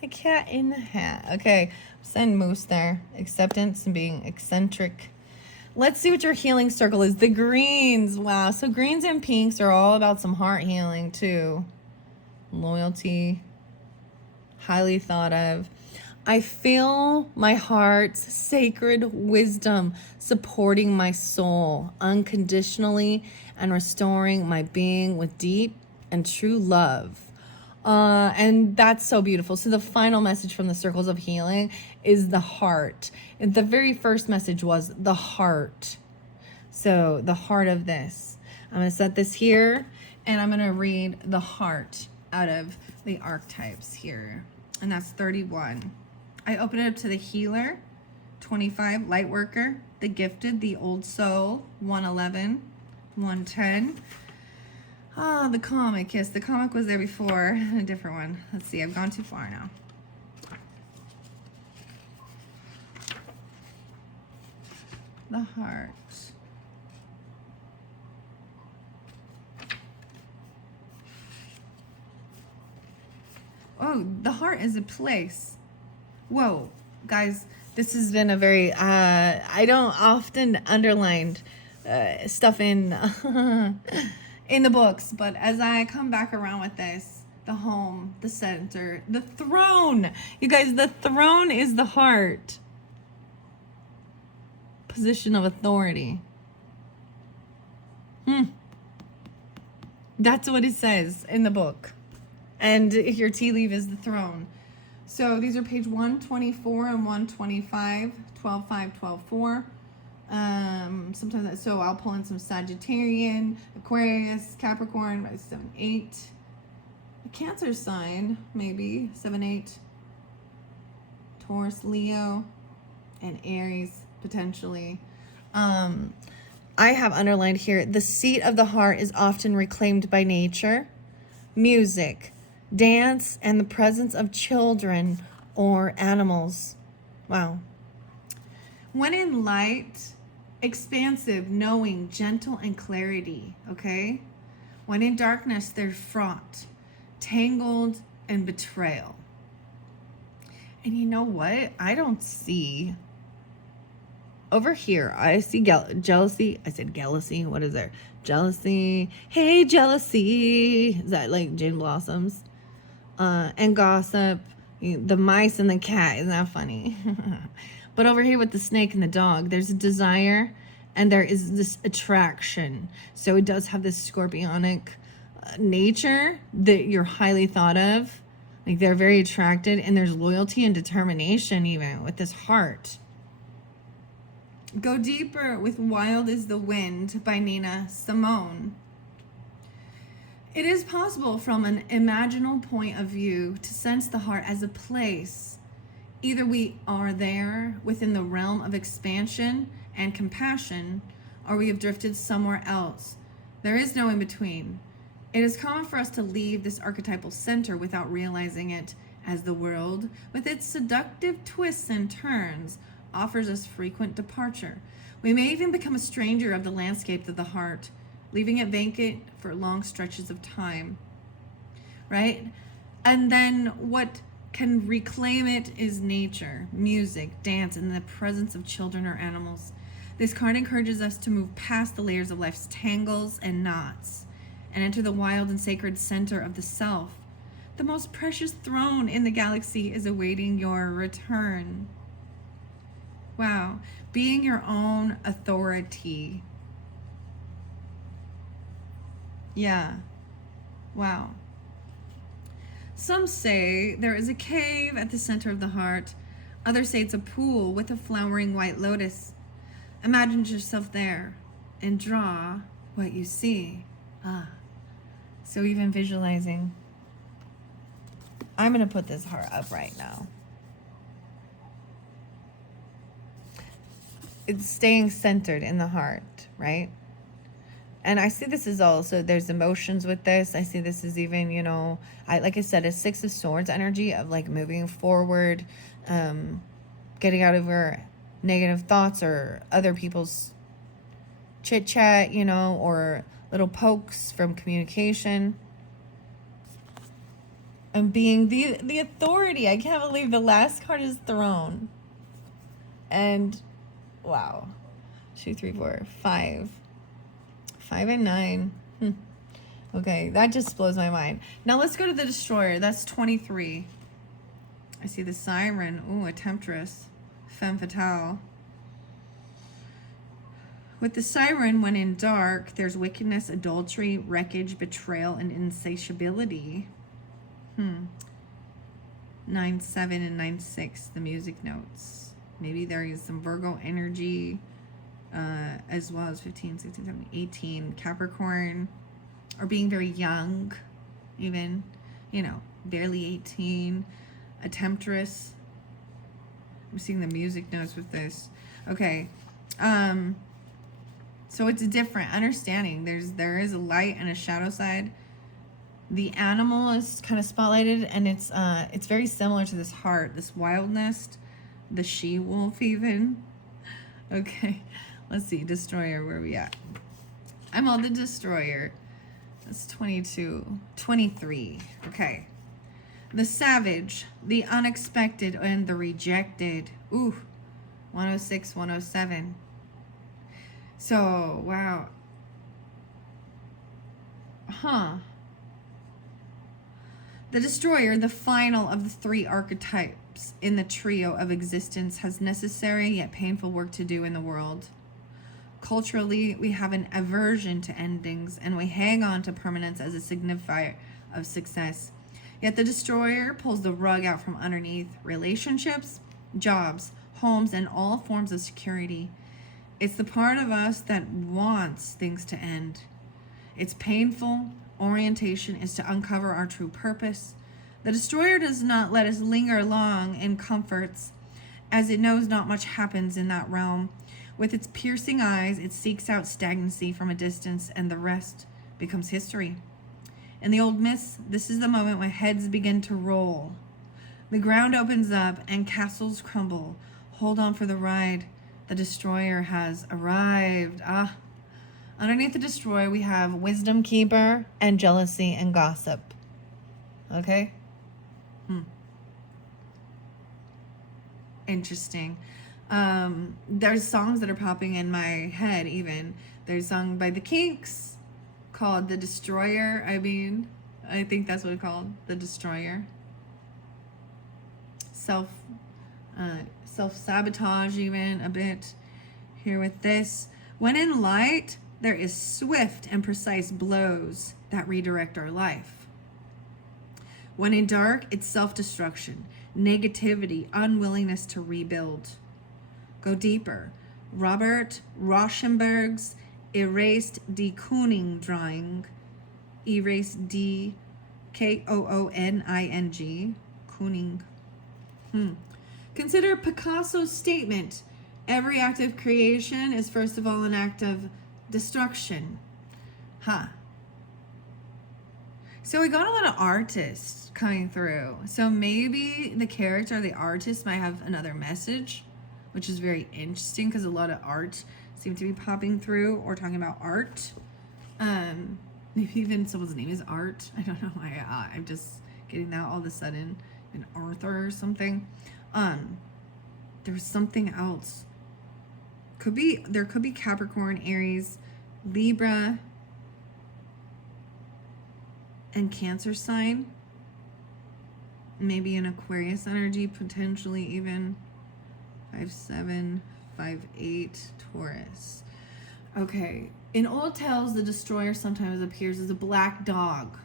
The cat in the hat. Okay, send Moose there. Acceptance and being eccentric. Let's see what your healing circle is. The greens. Wow. So greens and pinks are all about some heart healing too. Loyalty. Highly thought of. I feel my heart's sacred wisdom supporting my soul unconditionally and restoring my being with deep and true love. And that's so beautiful. So the final message from the circles of healing is the heart. And the very first message was the heart. So the heart of this. I'm going to set this here and I'm going to read the heart out of the archetypes here. And that's 31. I open it up to the healer, 25, light worker, the gifted, the old soul, 111, 110. The comic. Yes, the comic was there before. A different one. Let's see. I've gone too far now. The heart. Oh, the heart is a place. Whoa, guys, this has been a very, I don't often underline stuff in in the books, but as I come back around with this, the home, the center, the throne. You guys, the throne is the heart. Position of authority. That's what it says in the book. And your tea leaf is the throne. So these are page 124 and 125, 12, 5, 12, 4. Sometimes, so I'll pull in some Sagittarian, Aquarius, Capricorn, 7, 8. A Cancer sign, maybe, 7, 8. Taurus, Leo, and Aries, potentially. I have underlined here, the seat of the heart is often reclaimed by nature, music, dance, and the presence of children or animals. Wow. When in light, expansive, knowing, gentle, and clarity, okay? When in darkness, they're fraught, tangled, and betrayal. And you know what? I don't see... Over here, I see jealousy. I said jealousy. What is there? Jealousy. Hey, jealousy. Is that like Jane Blossoms? And gossip. The mice and the cat. Isn't that funny? But over here with the snake and the dog, there's a desire and there is this attraction. So it does have this scorpionic nature that you're highly thought of. Like they're very attracted, and there's loyalty and determination even with this heart. Go Deeper with Wild is the Wind by Nina Simone. It is possible from an imaginal point of view to sense the heart as a place. Either we are there within the realm of expansion and compassion, or we have drifted somewhere else. There is no in between. It is common for us to leave this archetypal center without realizing it, as the world, with its seductive twists and turns, offers us frequent departure. We may even become a stranger of the landscape of the heart, leaving it vacant for long stretches of time. Right? And then what can reclaim it is nature, music, dance, and the presence of children or animals. This card encourages us to move past the layers of life's tangles and knots and enter the wild and sacred center of the self. The most precious throne in the galaxy is awaiting your return. Wow. Being your own authority. Yeah. Wow. Some say there is a cave at the center of the heart. Others say it's a pool with a flowering white lotus. Imagine yourself there and draw what you see. So even visualizing. I'm going to put this heart up right now. It's staying centered in the heart, right? And I see this is also, there's emotions with this. I see this is even, like I said, a Six of Swords energy of like moving forward, getting out of your negative thoughts or other people's chit chat, or little pokes from communication. And being the authority. I can't believe the last card is Throne. And wow. 2, 3, 4, 5. 5 and 9. Okay, that just blows my mind. Now let's go to the Destroyer. That's 23. I see the Siren. Ooh, a Temptress. Femme Fatale. With the Siren, when in dark, there's wickedness, adultery, wreckage, betrayal, and insatiability. 9-7 and 9-6, the music notes. Maybe there is some Virgo energy, as well as 15, 16, 17, 18, Capricorn, or being very young, even, barely 18, a Temptress. I'm seeing the music notes with this. Okay. So it's different understanding. There is a light and a shadow side. The animal is kind of spotlighted, and it's very similar to this heart, this wildness, the she-wolf even. Okay, let's see, Destroyer, where are we at? I'm on the Destroyer. That's 22, 23. Okay. The Savage, the Unexpected, and the Rejected. Ooh, 106, 107. So, wow. The Destroyer, the final of the 3 archetypes in the trio of existence, has necessary yet painful work to do in the world. Culturally, we have an aversion to endings, and we hang on to permanence as a signifier of success. Yet the Destroyer pulls the rug out from underneath relationships, jobs, homes, and all forms of security. It's the part of us that wants things to end. It's painful. Orientation is to uncover our true purpose. The Destroyer does not let us linger long in comforts, as it knows not much happens in that realm. With its piercing eyes, it seeks out stagnancy from a distance, and the rest becomes history. In the old myths, this is the moment when heads begin to roll. The ground opens up and castles crumble. Hold on for the ride. The Destroyer has arrived. Underneath the Destroyer, we have Wisdom Keeper and Jealousy and Gossip. Okay? Interesting. There's songs that are popping in my head even. There's a song by The Kinks called The Destroyer. I think that's what it's called. The Destroyer. Self-sabotage even a bit here with this. When in light, there is swift and precise blows that redirect our life. When in dark, it's self-destruction, negativity, unwillingness to rebuild. Go deeper. Robert Rauschenberg's Erased de Kooning drawing Erase D Kooning. Kooning. Consider Picasso's statement. Every act of creation is first of all an act of destruction. So we got a lot of artists coming through. So maybe the character or the artist might have another message, which is very interesting because a lot of art seem to be popping through or talking about art. Maybe even someone's name is Art. I don't know why. I'm just getting that all of a sudden. An Arthur or something. There's something else. There could be Capricorn, Aries, Libra, and Cancer sign. Maybe an Aquarius energy, potentially even 5-7, 5-8, Taurus. Okay. In old tales, the destroyer sometimes appears as a black dog.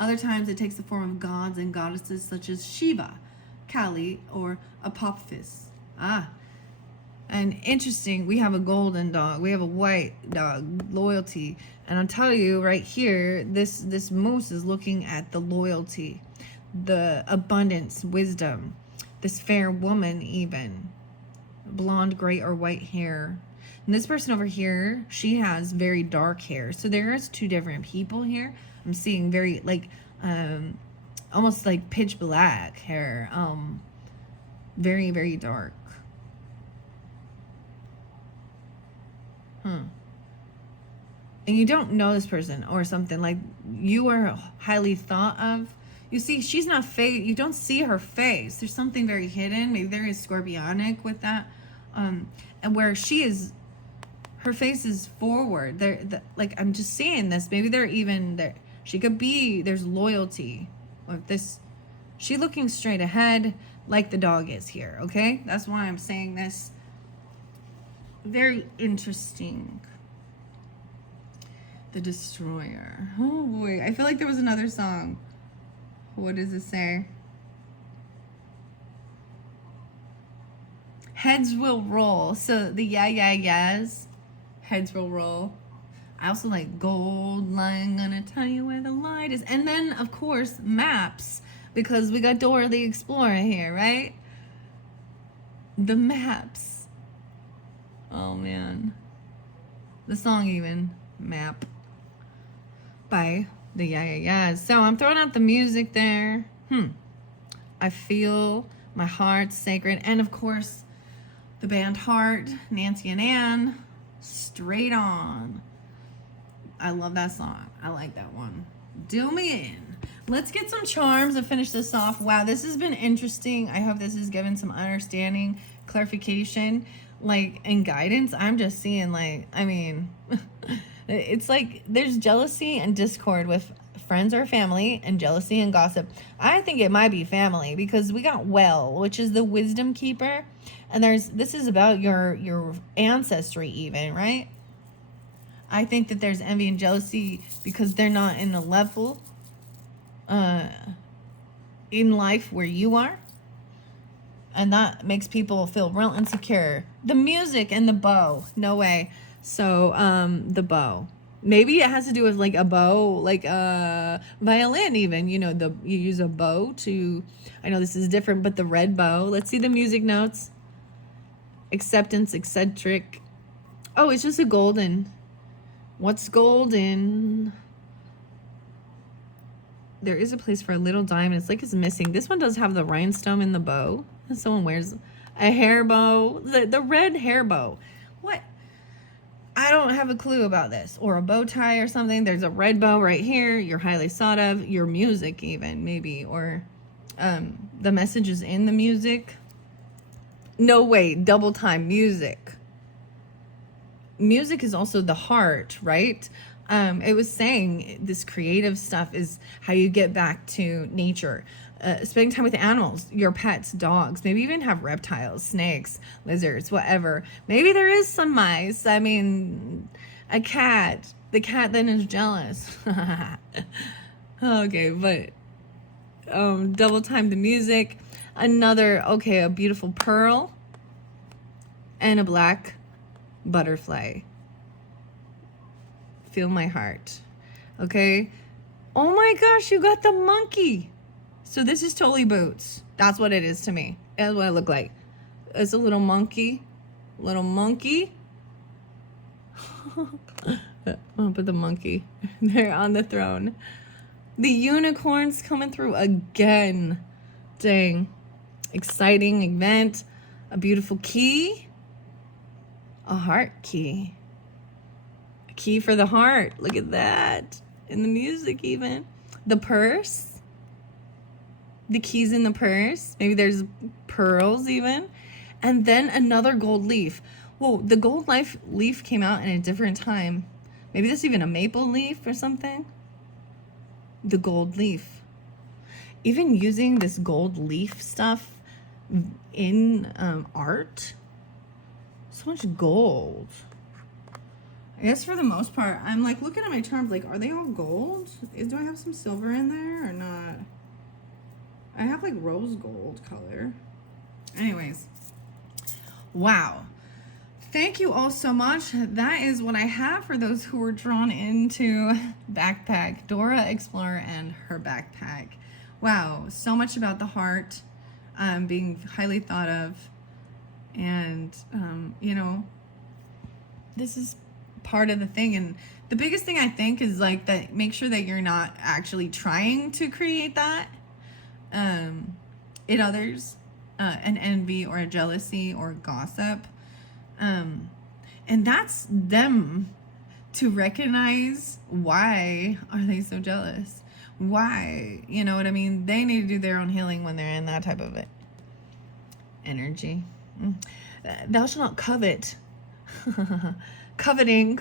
Other times it takes the form of gods and goddesses such as Shiva, Kali, or Apophis. And interesting, we have a golden dog. We have a white dog, loyalty. And I'll tell you right here, this moose is looking at the loyalty, the abundance, wisdom, this fair woman even, blonde, gray, or white hair. And this person over here, she has very dark hair. So there's two different people here. I'm seeing very almost like pitch black hair. Very, very dark. And you don't know this person or something, like you are highly thought of. You see, she's not fake. You don't see her face. There's something very hidden. Maybe there is scorpionic with that. And where she is, her face is forward. Like I'm just seeing this. Maybe they're even there. She could be. There's loyalty. Or this, she looking straight ahead, like the dog is here. Okay, that's why I'm saying this. Very interesting. The Destroyer. Oh boy, I feel like there was another song. What does it say? Heads will roll. So the yeahs, heads will roll. I also like gold line, gonna tell you where the light is. And then of course maps, because we got Dora the Explorer here, right? The maps. Oh man. The song even, Map, by the yeahs. So I'm throwing out the music there. I feel my heart sacred. And of course, the band Heart, Nancy and Ann, Straight On. I love that song. I like that one. Do me in. Let's get some charms and finish this off. Wow, this has been interesting. I hope this has given some understanding, clarification, like, and guidance. I'm just seeing, like, I mean, it's like there's jealousy and discord with friends or family, and jealousy and gossip. I think it might be family, because we got Well, which is the wisdom keeper, and this is about your ancestry even, right? I think that there's envy and jealousy because they're not in a level in life where you are, and that makes people feel real insecure. The music and the bow, no way. So the bow, maybe it has to do with like a bow, like a violin even, you know, you use a bow to, I know this is different, but the red bow. Let's see the music notes. Acceptance, eccentric. Oh, it's just a golden. What's golden? There is a place for a little diamond. It's like it's missing. This one does have the rhinestone in the bow. Someone wears a hair bow. The red hair bow. What? I don't have a clue about this. Or a bow tie or something. There's a red bow right here. You're highly sought of. Your music even, maybe. Or the message is in the music. No, wait. Double time music. Music is also the heart, right? It was saying this creative stuff is how you get back to nature. Spending time with animals, your pets, dogs, maybe even have reptiles, snakes, lizards, whatever. Maybe there is some mice. I mean, a cat. The cat then is jealous. Okay, but double time the music. Another, okay, a beautiful pearl and a black butterfly. Feel my heart. Okay. Oh my gosh, you got the monkey. So this is totally boots. That's what it is to me. That's what it looked like. It's a little monkey. Little monkey. I'll put the monkey there on the throne. The unicorn's coming through again. Dang. Exciting event. A beautiful key. A heart key. A key for the heart. Look at that. In the music even. The purse. The keys in the purse. Maybe there's pearls even. And then another gold leaf. Whoa, the gold leaf came out in a different time. Maybe there's even a maple leaf or something. The gold leaf. Even using this gold leaf stuff in art. So much gold. I guess for the most part, I'm like looking at my charms like, are they all gold? Do I have some silver in there or not? I have like rose gold color. Anyways. Wow. Thank you all so much. That is what I have for those who were drawn into backpack. Dora Explorer and her backpack. Wow. So much about the heart being highly thought of. And, you know, this is part of the thing. And the biggest thing I think is like that, make sure that you're not actually trying to create that in others, an envy or a jealousy or gossip. And that's them to recognize why are they so jealous? Why? You know what I mean? They need to do their own healing when they're in that type of energy. Thou shalt not covet. Coveting.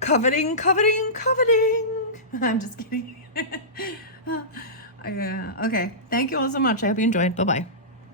Coveting, coveting, coveting. I'm just kidding. Okay. Thank you all so much. I hope you enjoyed. Bye-bye.